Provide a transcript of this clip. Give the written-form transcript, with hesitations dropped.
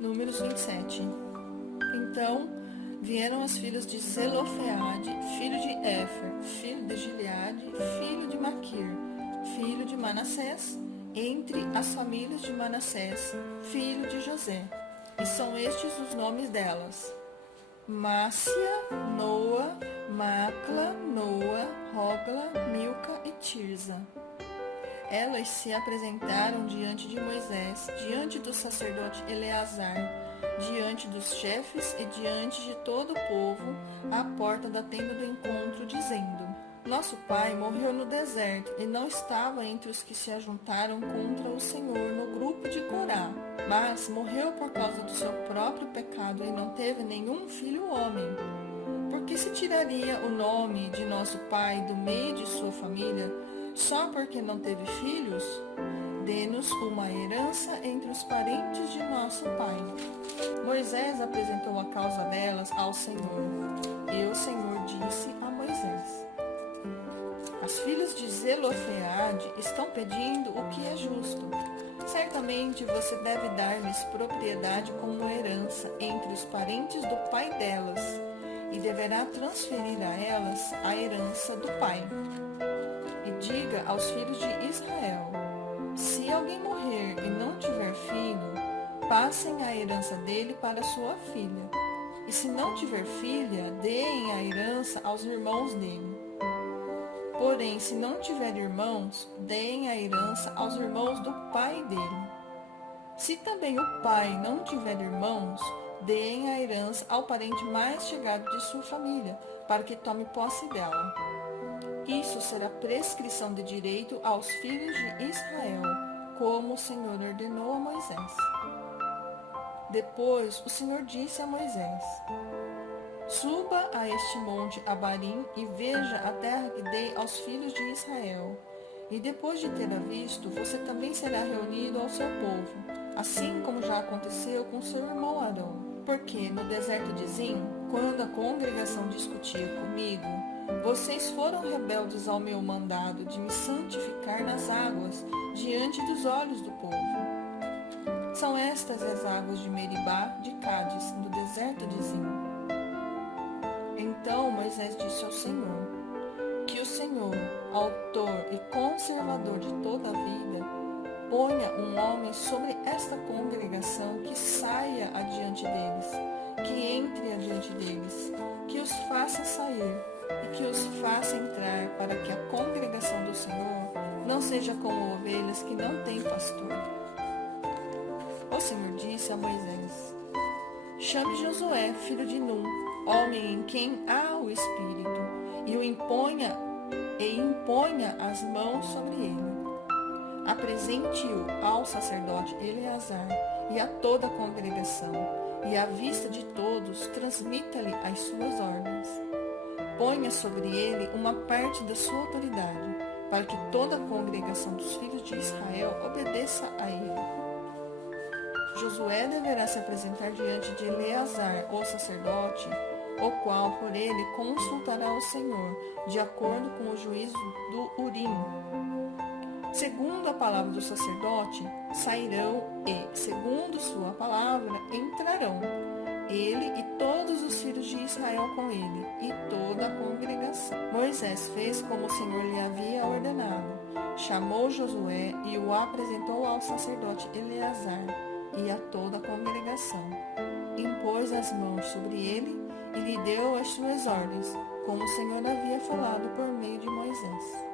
Números 27. Então vieram os filhos de Zelofeade, filho de Éfer, filho de Gileade, filho de Maquir, filho de Manassés, entre as famílias de Manassés, filho de José. E são estes os nomes delas: Mácia, Noa, Macla, Noa, Hogla, Milca e Tirza. Elas se apresentaram diante de Moisés, diante do sacerdote Eleazar, diante dos chefes e diante de todo o povo, à porta da tenda do encontro, dizendo: Nosso pai morreu no deserto e não estava entre os que se ajuntaram contra o Senhor no grupo de Corá, mas morreu por causa do seu próprio pecado e não teve nenhum filho homem. Por que se tiraria o nome de nosso pai do meio de sua família, só porque não teve filhos? Dê-nos uma herança entre os parentes de nosso pai. Moisés apresentou a causa delas ao Senhor. E o Senhor disse a Moisés: As filhas de Zelofeade estão pedindo o que é justo. Certamente você deve dar-lhes propriedade como herança entre os parentes do pai delas, e deverá transferir a elas a herança do pai. E diga aos filhos de Israel: se alguém morrer e não tiver filho, passem a herança dele para sua filha. E se não tiver filha, deem a herança aos irmãos dele. Porém, se não tiver irmãos, deem a herança aos irmãos do pai dele. Se também o pai não tiver irmãos, deem a herança ao parente mais chegado de sua família, para que tome posse dela. Isso será prescrição de direito aos filhos de Israel, como o Senhor ordenou a Moisés. Depois o Senhor disse a Moisés: Suba a este monte Abarim e veja a terra que dei aos filhos de Israel. E depois de tê-la visto, você também será reunido ao seu povo, assim como já aconteceu com seu irmão Arão. Porque no deserto de Zim, quando a congregação discutia comigo, vocês foram rebeldes ao meu mandado de me santificar nas águas, diante dos olhos do povo. São estas as águas de Meribá, de Cádiz, no deserto de Zim. Então Moisés disse ao Senhor: Que o Senhor, autor e conservador de toda a vida, ponha um homem sobre esta congregação que saia adiante deles, que entre adiante deles, que os faça sair e que os faça entrar, para que a congregação do Senhor não seja como ovelhas que não têm pastor. O Senhor disse a Moisés: Chame Josué, filho de Num, homem em quem há o Espírito, e imponha as mãos sobre ele. Apresente-o ao sacerdote Eleazar e a toda a congregação, e à vista de todos transmita-lhe as suas ordens. Ponha sobre ele uma parte da sua autoridade, para que toda a congregação dos filhos de Israel obedeça a ele. Josué deverá se apresentar diante de Eleazar, o sacerdote, o qual por ele consultará o Senhor, de acordo com o juízo do Urim. Segundo a palavra do sacerdote, sairão e, segundo sua palavra, entrarão, ele e todos os filhos de Israel com ele, e toda a congregação. Moisés fez como o Senhor lhe havia ordenado. Chamou Josué e o apresentou ao sacerdote Eleazar e a toda a congregação. Impôs as mãos sobre ele e lhe deu as suas ordens, como o Senhor havia falado por meio de Moisés.